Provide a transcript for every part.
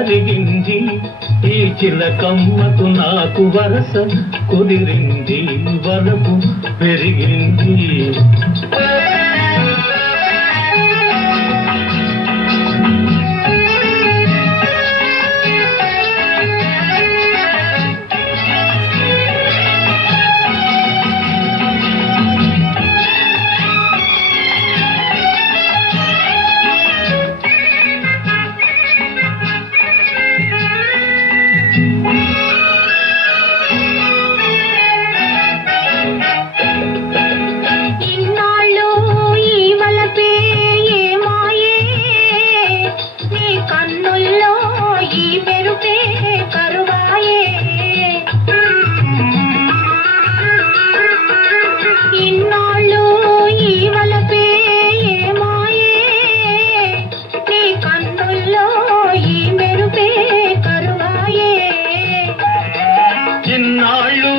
జరిగింది ఈ చిలకమ్మకు నాకు వరస కుదిరింది వలపు పెరిగింది చిన్నాళ్ళు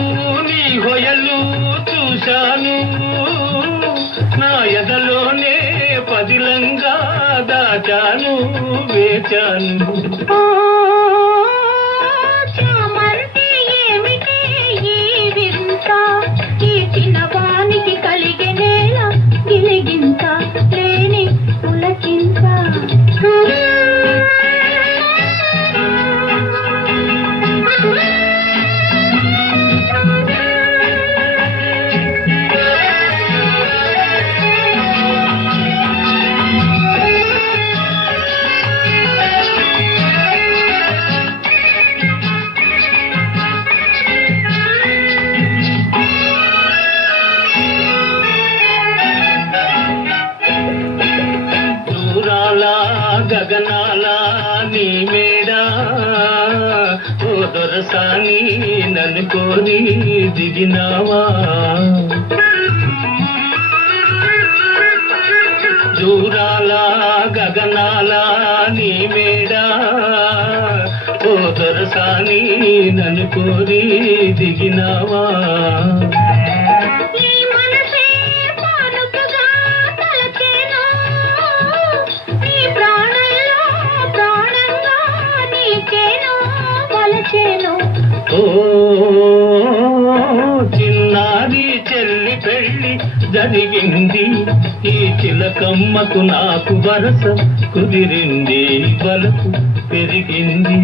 నీ హొయలు చూశాను నా ఎదలోనే పదిలంగా దాచాను వేచాను ఈ చిన్నవానికి కలిగేనేలా గిలిగింత లేని పులకింత గగనాల నీ మేడా ఓ దొరసాని నన్ను కోరి దిగినావా దూరాల గగనాల నీ మేడా ఓ దొరసాని నన్ను కోరి దిగినావా ఓ చిన్నారి చెల్లి పెళ్ళి జరిగింది ఈ చిలకమ్మకు నాకు వరస కుదిరింది వలపు పెరిగింది